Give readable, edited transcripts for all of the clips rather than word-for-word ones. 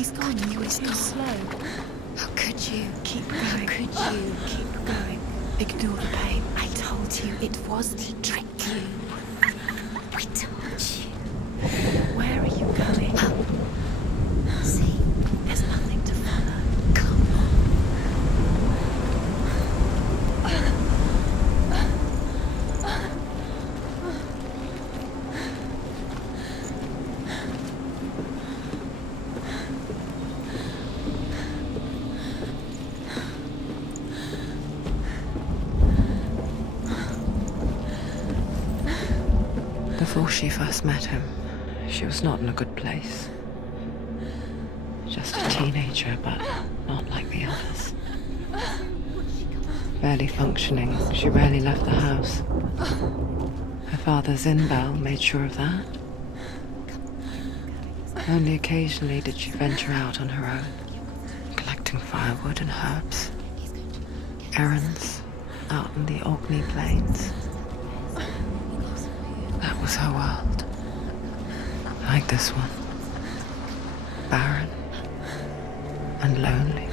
He's gone. You were too slow. How could you? Keep going. How could you? Keep going. Ignore the pain. I told you it was to trick you. I told you. Where are you going? See? There's nothing to follow. Come Before she first met him, she was not in a good place. Just a teenager, but not like the others. Barely functioning, she rarely left the house. Her father's in-bell made sure of that. Only occasionally did she venture out on her own, collecting firewood and herbs. Errands out in the Orkney Plains. That was her world. Like this one. Barren and lonely.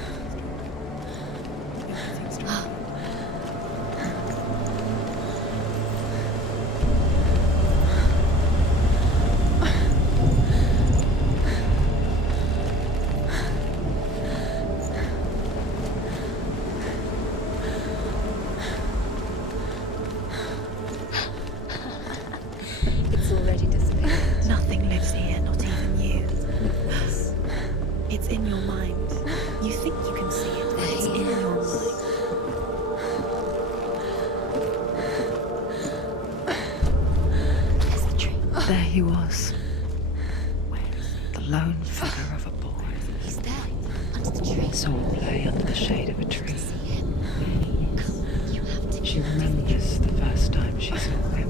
It's already disappeared. Nothing lives here, not even you. It's in your mind. You think you can see it, but it's in your mind. Where's the tree? There he was, Where is it? the lone figure of a boy. He's there, under the tree. Saw lay under the shade of a tree. See him? Come, you have to. She remembers the first time she saw him.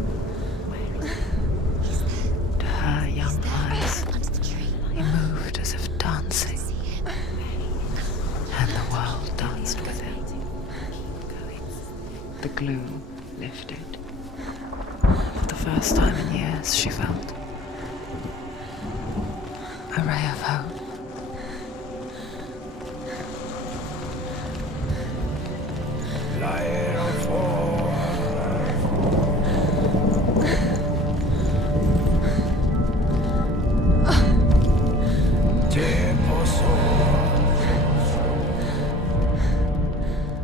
Where is it? He's there, To her young eyes, under the tree. he moved as if dancing, See him? and the world danced with him. The gloom lifted. For the first time in years, she felt a ray of hope.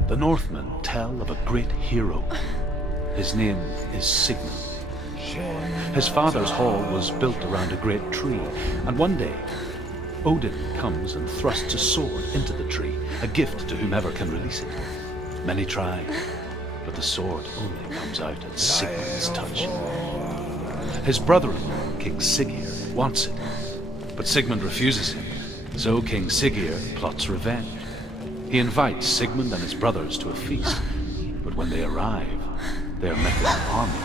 The Northmen tell of a great hero. His name is Sigmund. His father's hall was built around a great tree, and one day Odin comes and thrusts a sword into the tree, a gift to whomever can release it. Many try, but the sword only comes out at Sigmund's touch. His brother-in-law, King Siggeir, wants it, but Sigmund refuses him, so King Siggeir plots revenge. He invites Sigmund and his brothers to a feast, but when they arrive, they are met with an army,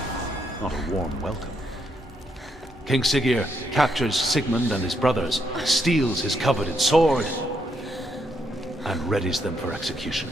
not a warm welcome. King Siggeir captures Sigmund and his brothers, steals his coveted sword, and readies them for execution.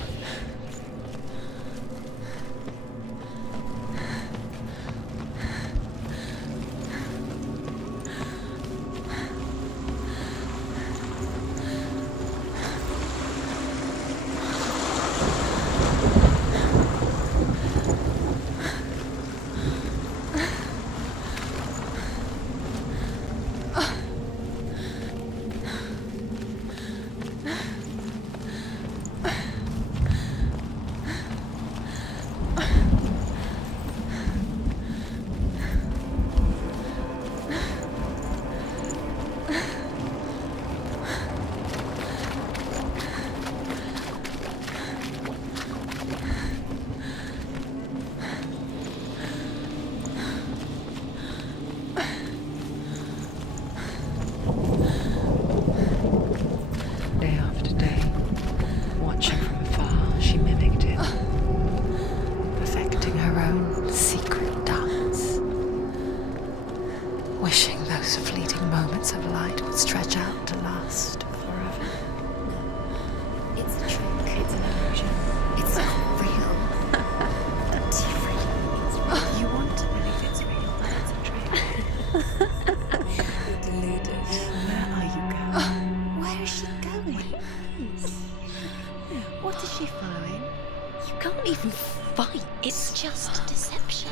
can't even fight. It's just deception.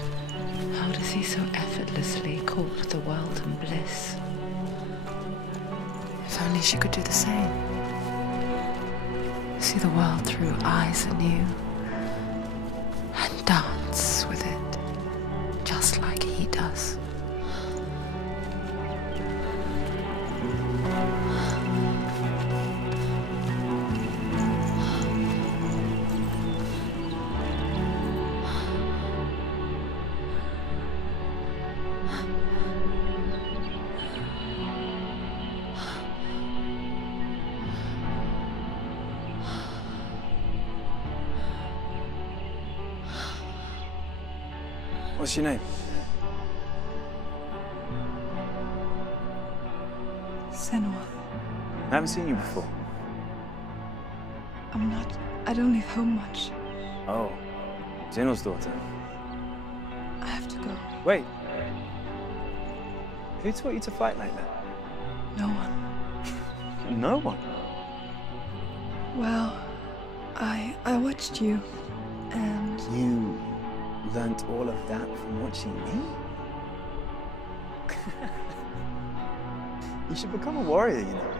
How does he so effortlessly court the world and bliss? If only she could do the same. See the world through eyes anew and dance with it, just like he does. What's your name? Senua. I haven't seen you before. I don't leave home much. Oh, Zeno's daughter. I have to go. Wait. Who taught you to fight like that? No one. No one. Well, I watched you, and You learnt all of that from watching me? You should become a warrior, you know.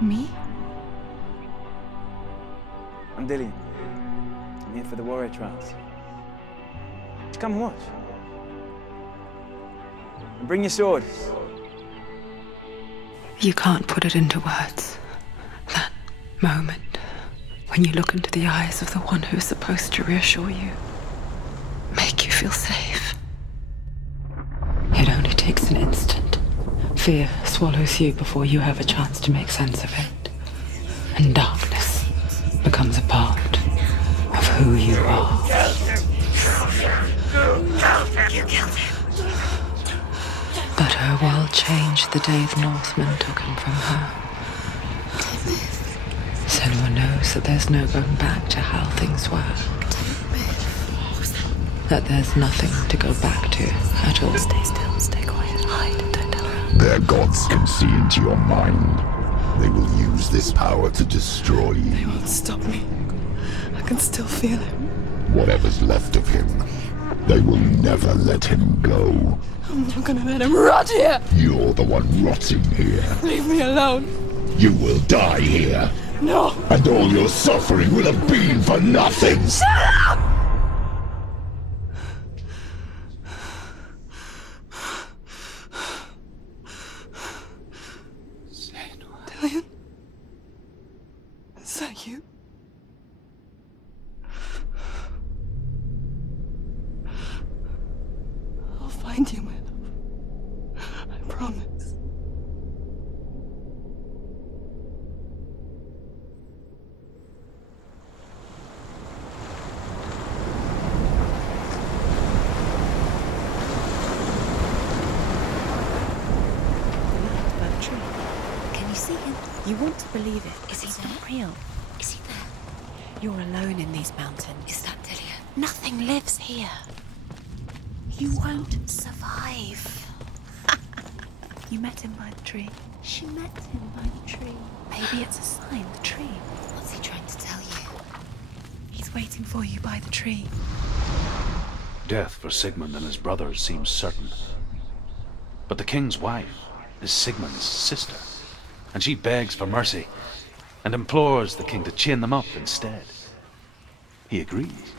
me? I'm Dillian. I'm here for the warrior trials. Just come and watch. And bring your sword. You can't put it into words. That moment when you look into the eyes of the one who's supposed to reassure you, make you feel safe. It only takes an instant. Fear swallows you before you have a chance to make sense of it. And darkness becomes a part of who you are. You killed him. But her world changed the day the Northmen took him from her. Senua knows that there's no going back to how things were. That there's nothing to go back to at all. Stay still, stay quiet, hide, don't tell her. Their gods can see into your mind. They will use this power to destroy you. They won't stop me. I can still feel him. Whatever's left of him, they will never let him go. I'm not gonna let him rot here! You're the one rotting here. Leave me alone! You will die here. No! And all your suffering will have been for nothing. Shut up! Dillian? Is that you? I'll find you, my love. I promise. By the tree. Can you see him? You want to believe it. Is he It's there? not real. Is he there? You're alone in these mountains. Is that Dillian? Nothing lives here. You won't survive. You met him by the tree. She met him by the tree. Maybe it's a sign, the tree. What's he trying to tell you? He's waiting for you by the tree. Death for Sigmund and his brothers seems certain. But the king's wife is Sigmund's sister, and she begs for mercy and implores the king to chain them up instead. He agrees.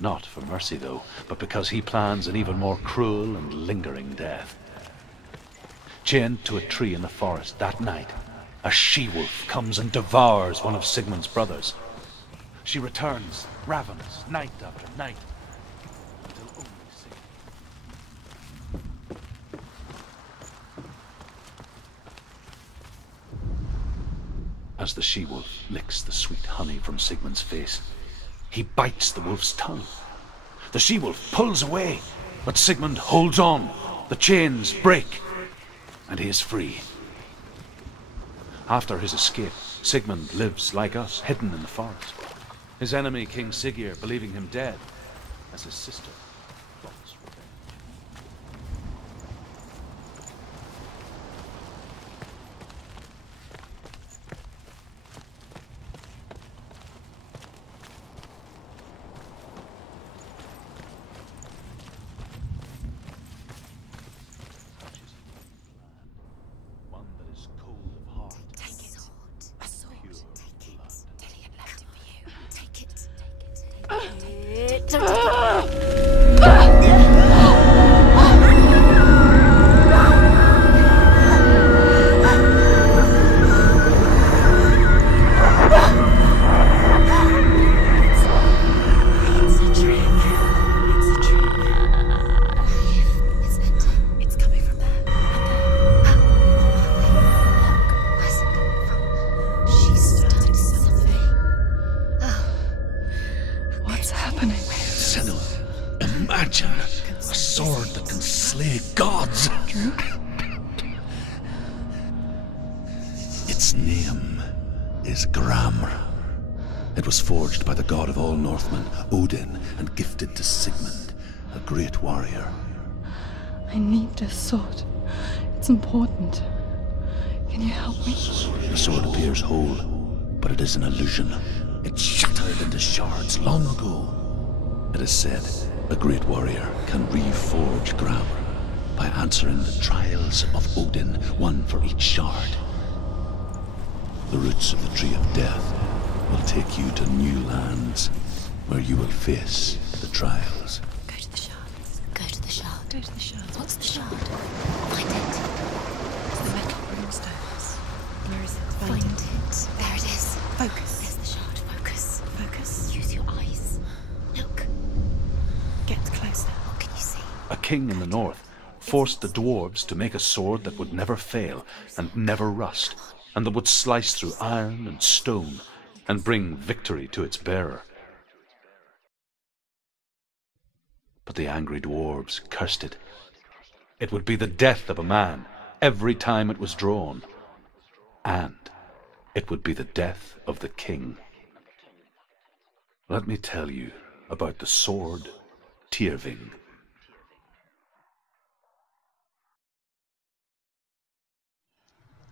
Not for mercy, though, but because he plans an even more cruel and lingering death. Chained to a tree in the forest that night, a she-wolf comes and devours one of Sigmund's brothers. She returns, ravenous, night after night, until only Sigmund. As the she-wolf licks the sweet honey from Sigmund's face, he bites the wolf's tongue. The she-wolf pulls away, but Sigmund holds on. The chains break, and he is free. After his escape, Sigmund lives like us, hidden in the forest. His enemy, King Siggeir, believing him dead, as his sister plots revenge. What's happening? Senua, imagine a sword that can slay gods. Drew? Its name is Gramr. It was forged by the god of all Northmen, Odin, and gifted to Sigmund, a great warrior. I need this sword. It's important. Can you help me? The sword appears whole, but it is an illusion. It shattered into shards long ago. It is said a great warrior can reforge Gramr by answering the trials of Odin, one for each shard. The roots of the Tree of Death will take you to new lands, where you will face the trials. Go to the shards. Go to the shard. Go to the shards. What's the shard? Find it. It's the metal runestones. Where is it? Find it. There it is. Focus. There's the shard. Focus. Focus. Use your eyes. Look. Get closer. What can you see? A king in the north forced the dwarves to make a sword that would never fail and never rust, and that would slice through iron and stone and bring victory to its bearer. But the angry dwarves cursed it. It would be the death of a man every time it was drawn, and it would be the death of the king. Let me tell you about the sword Tyrving.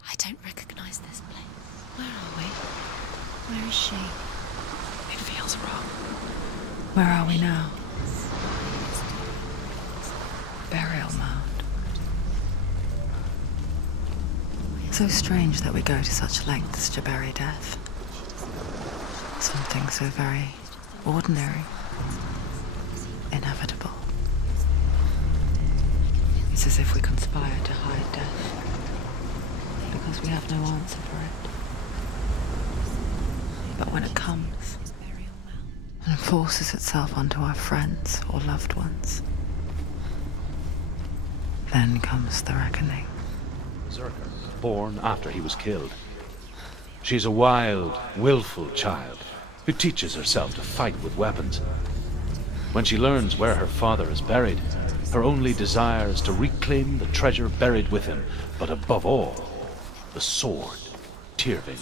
I don't recognize this place. Where are we? Where is she? It feels wrong. Where are we now? Burial mound. So strange that we go to such lengths to bury death. Something so very ordinary, inevitable. It's as if we conspire to hide death, because we have no answer for it. But when it comes and forces itself onto our friends or loved ones, then comes the reckoning. Zerka, born after he was killed. She's a wild, willful child who teaches herself to fight with weapons. When she learns where her father is buried, her only desire is to reclaim the treasure buried with him, but above all, the sword, Tyrving.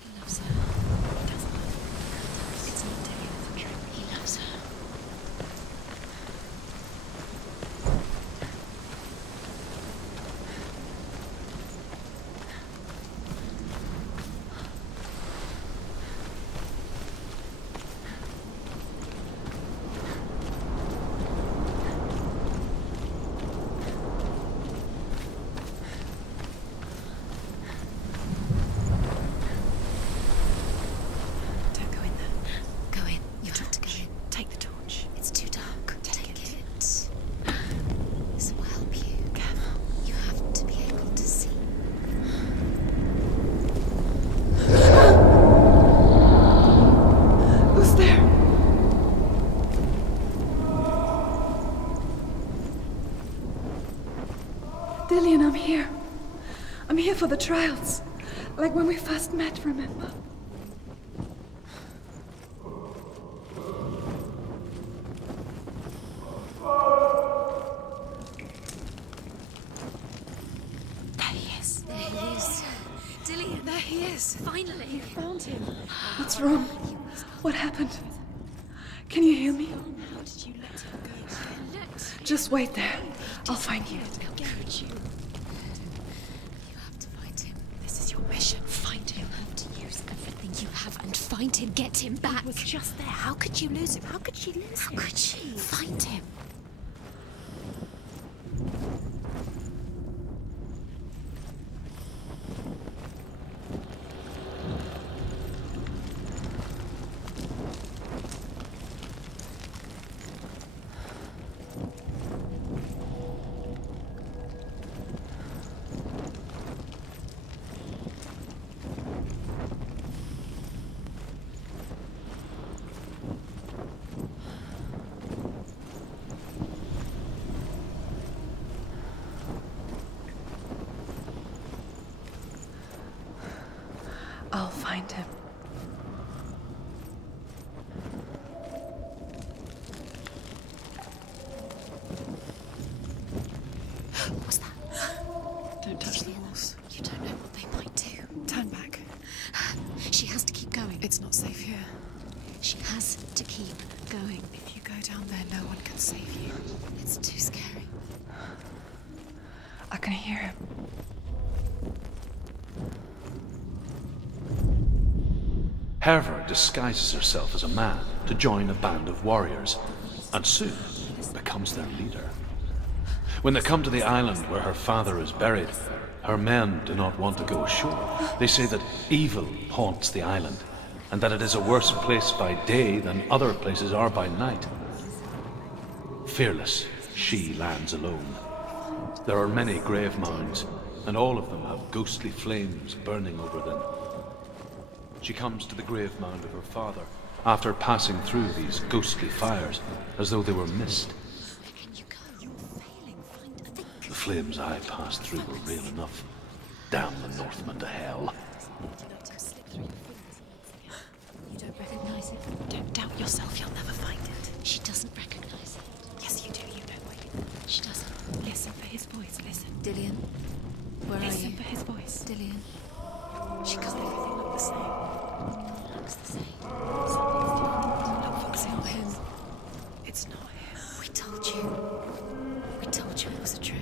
He loves her. It's not Dylan. He loves her. Don't go in there. Go in. You have to go in. Take the torch. It's too dark. Take it. This will help you. Careful. You have to be able to see. Who's there? Dillian, I'm here. I'm here for the trials. Like when we first met, remember? There he is. There he is. Dillian. There he is. Finally. Found him. What's wrong? What happened? Can you hear me? How did you let him go? Just wait there. I'll find you. How could you? You have to find him. This is your mission. Find him. You have to use everything you have and find him. Get him back. He was just there. How could you lose him? How could she lose How him? could she? Find him. I'll find him. What's that? Don't touch the walls. You don't know what they might do. Turn back. She has to keep going. It's not safe here. She has to keep going. If you go down there, no one can save you. It's too scary. I can hear him. Herva disguises herself as a man to join a band of warriors, and soon becomes their leader. When they come to the island where her father is buried, her men do not want to go ashore. They say that evil haunts the island, and that it is a worse place by day than other places are by night. Fearless, she lands alone. There are many grave mounds, and all of them have ghostly flames burning over them. She comes to the grave mound of her father after passing through these ghostly fires, as though they were mist. Where can you go? You're failing. Find a thing. The flames I passed through were real enough. Damn the Northmen to hell. You don't recognize it? Don't doubt yourself, you'll never find it. She doesn't recognize it. Yes, you do, you know it. She doesn't. Listen for his voice, listen. Dillian, where Listen are you? for his voice. Dillian. She can't everything look the same. Looks the same. Something's different. Look for It's not him. It's not him. We told you. We told you it was a trick.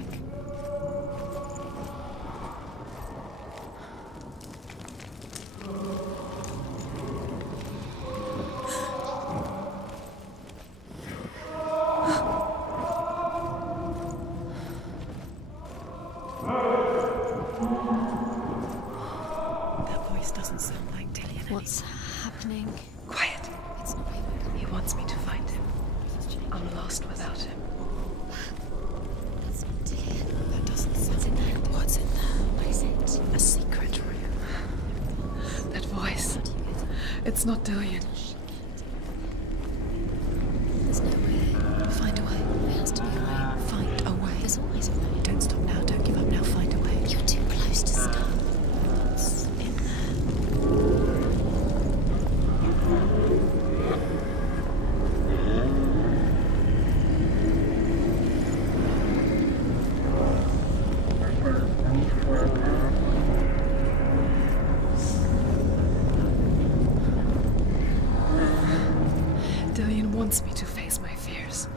That voice doesn't sound like Dillian What's happening? Quiet. It's not him. He wants me to find him. I'm lost without him. It's not Dillian. That doesn't sound in there? What's in there? What is it? A secret room. That voice. It's not Dillian. There's no way. Find a way. There has to be a way. Find a way. There's always a way. Don't stop now, don't give up now, find a way. You're too close to stop. What's in there? Dillian wants me to face my fears.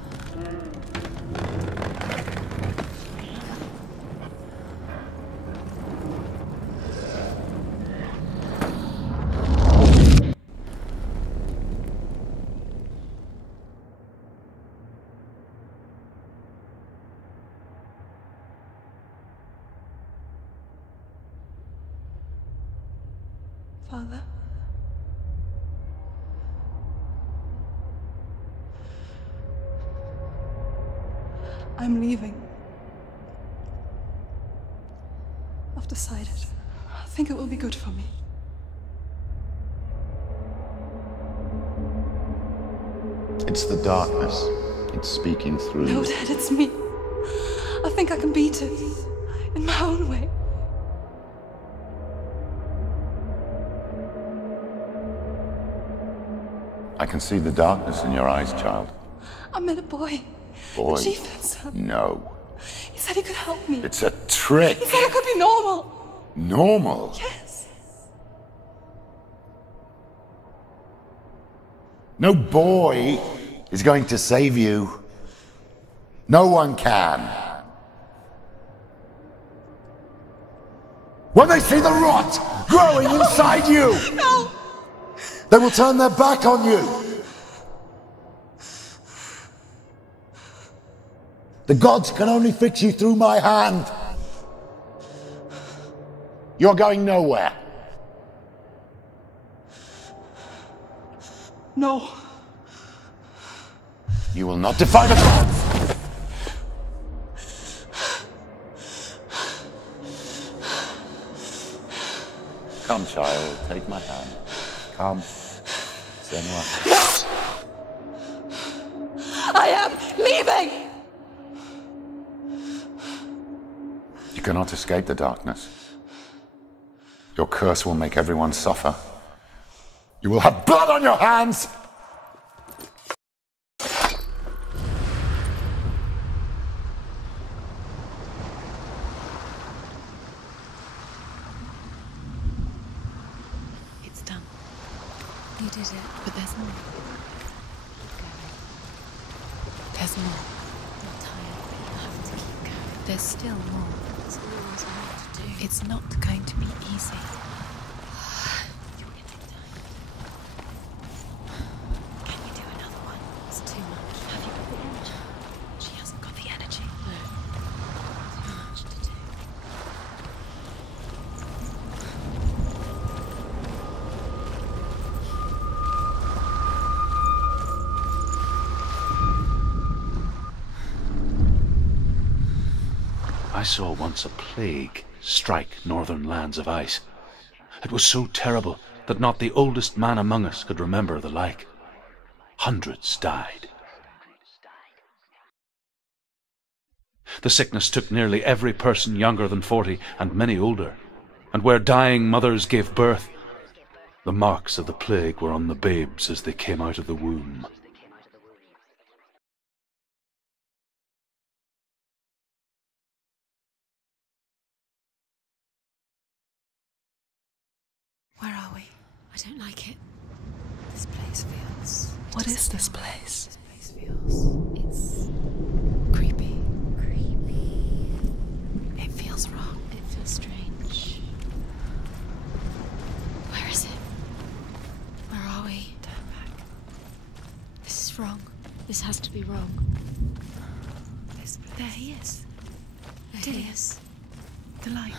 Father? I'm leaving. I've decided. I think it will be good for me. It's the darkness. It's speaking through No, you. Dad, it's me. I think I can beat it. In my own way. I can see the darkness in your eyes, child. I met a boy. Boy. The chieftain's son. No. He said he could help me. It's a trick. He said I could be normal. Normal. Yes. No boy is going to save you. No one can. When they see the rot growing inside you, No! they will turn their back on you. The gods can only fix you through my hand. You're going nowhere. No. You will not defy the gods! Come, child, take my hand. Come. Senua. I am leaving! You cannot escape the darkness. Your curse will make everyone suffer. You will have blood on your hands! It's done. You did it. But there's more. There's more. You're tired, but you have to keep going. There's still more. There's always more to do. It's not going to be easy. Can you do another one? It's too much. Have you got the energy? She hasn't got the energy. No. Too much to do. I saw once a plague strike northern lands of ice. It was so terrible that not the oldest man among us could remember the like. Hundreds died. The sickness took nearly every person younger than 40 and many older, and where dying mothers gave birth, the marks of the plague were on the babes as they came out of the womb. Where are we? I don't like it. This place feels... What is this place? This place feels... It's Creepy. creepy. It feels wrong. It feels strange. Where is it? Where are we? Turn back. This is wrong. This has to be wrong. There he is. There he is. The light.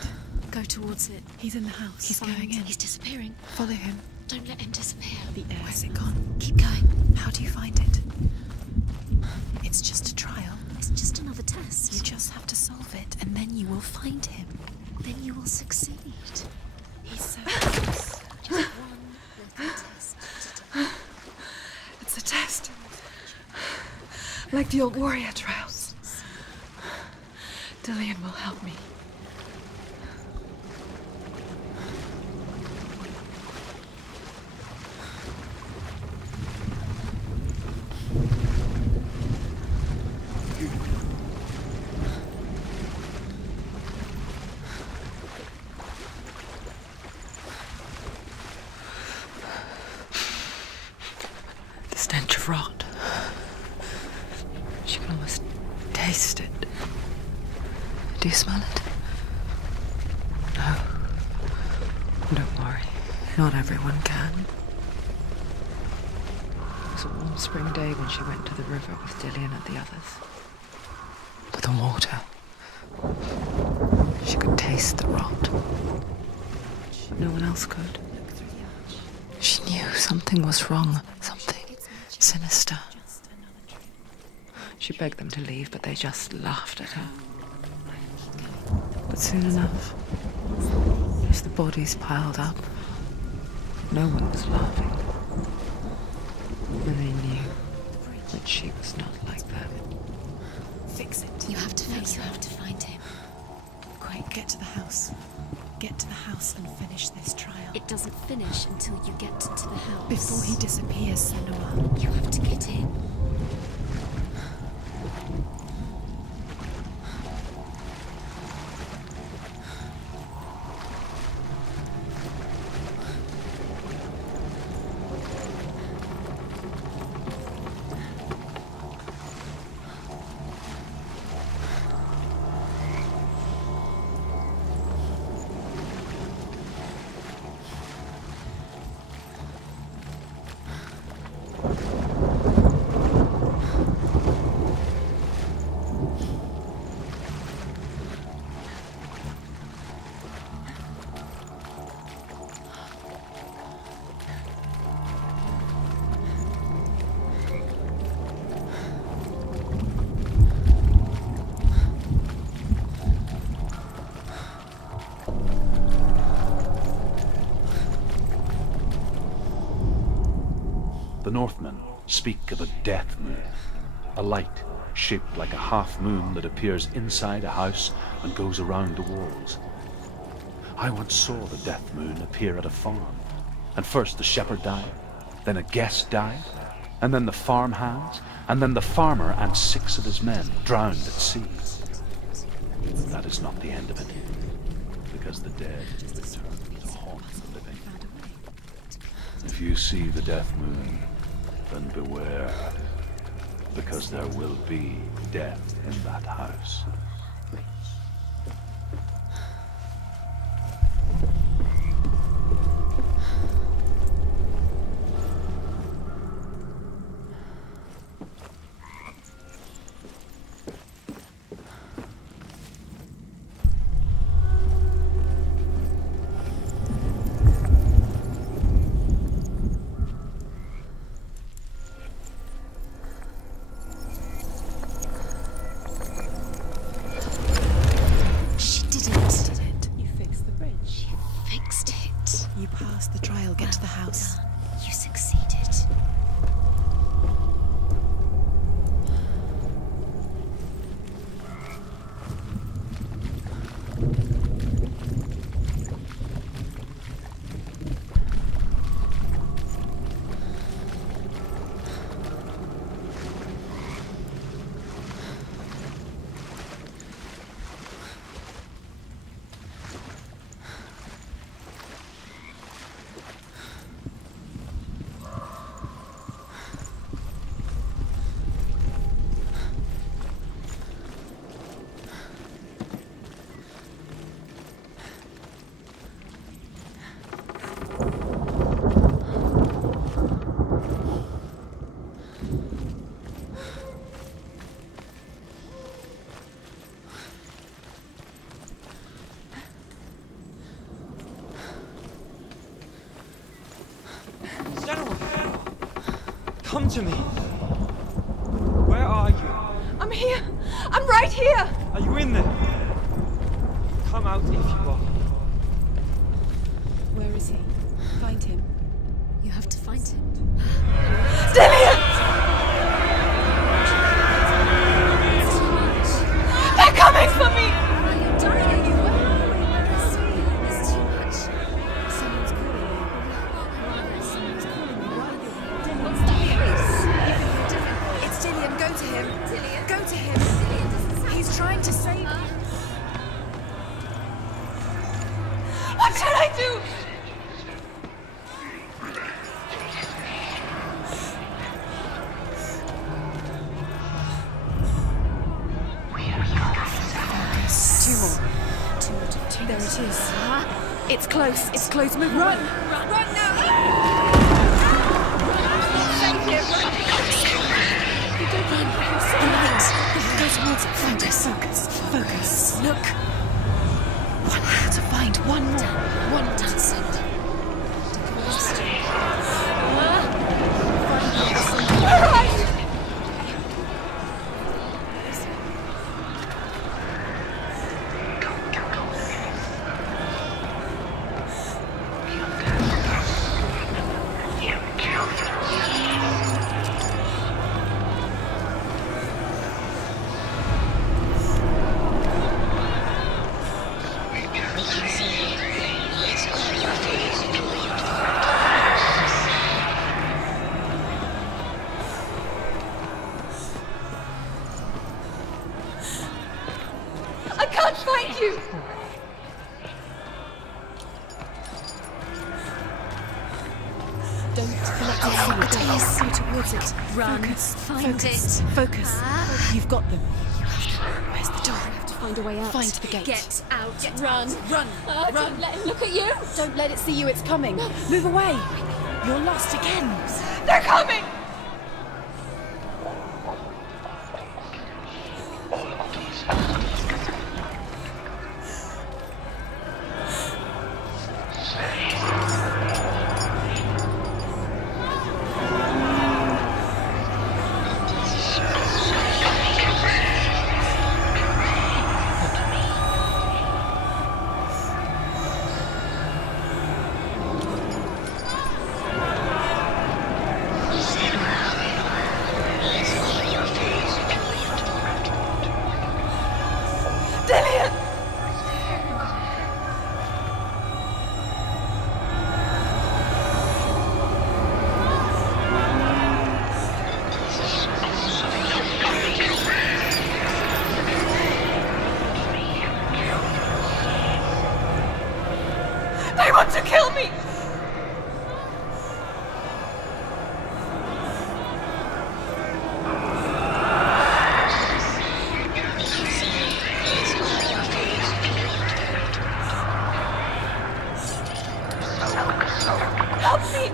Go towards it. He's in the house. He's Find- going in. He's disappearing. Follow him. Don't let him disappear. The air. Where's it gone? Keep going. How do you find it? It's just a trial. It's just another test. You just have to solve it, and then you will find him. Then you will succeed. He's so close. Just one little test to do. It's a test. Like the old warrior trials. Dillian will help me. The stench of rot. She can almost taste it. Do you smell it? No. Don't worry. Not everyone can. It was a warm spring day when she went to the river with Dillian and the others. But the water. She could taste the rot. No one else could. She knew something was wrong. Something sinister. She begged them to leave, but they just laughed at her. But soon enough, as the bodies piled up, no one was laughing. And they knew that she was not like that. Fix it. You have to fix it. You have to find him. Quick, get to the house. Get to the house and finish this trial. It doesn't finish until you get to the house. Before he disappears, senua. You have to get in. The Northmen speak of a death moon, a light shaped like a half moon that appears inside a house and goes around the walls. I once saw the death moon appear at a farm. And first the shepherd died, then a guest died, and then the farm hands, and then the farmer and 6 of his men drowned at sea. But that is not the end of it, because the dead return to haunt the living. If you see the death moon, then beware, because there will be death in that house. Come to me. Where are you? I'm here. I'm right here. Are you in there? Come out if you are. Where is he? Find him. You have to find him. Dillian! They're coming for me! You're dying. It's too much. Someone's calling you. Someone's calling me. Why are you? What's that voice? It's Dillian. Go to him. Dillian? Go to him. Dillian doesn't sound He's trying to save you. What should I do? There it is. It's close. It's close. Move. Run. Run now! Save him! You don't run. Go towards it. Focus. Focus. Look. One have to find one more. One dancing. Where are you? I can't find you! Don't let it see you. Go towards it. Run. Focus. Focus. You've got them. Where's the door? I have to find a way out. Find the gate. Get out. Run. Run. Run. Don't let him look at you. Don't let it see you. It's coming. Move away. You're lost again. They're coming! They want to kill me! Help me!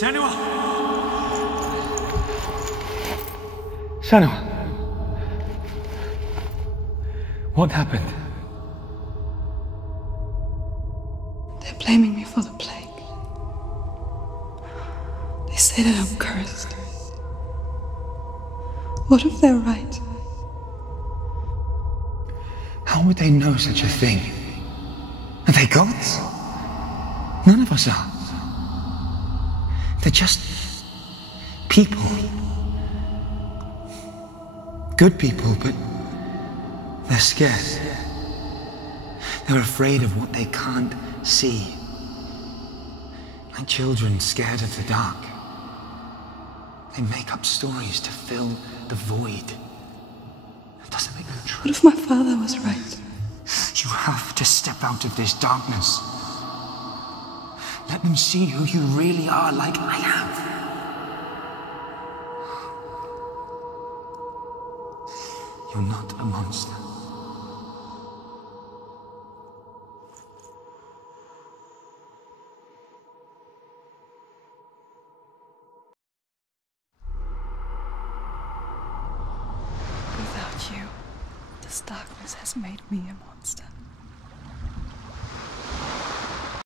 Senua! Senua! What happened? They're blaming me for the plague. They say that I'm cursed. What if they're right? How would they know such a thing? Are they gods? None of us are. They're just people. Good people, but they're scared. They're afraid of what they can't see. Like children scared of the dark. They make up stories to fill the void. That doesn't make them true. What if my father was right? You have to step out of this darkness. Let them see who you really are, like I have. You're not a monster. Without you, this darkness has made me a monster.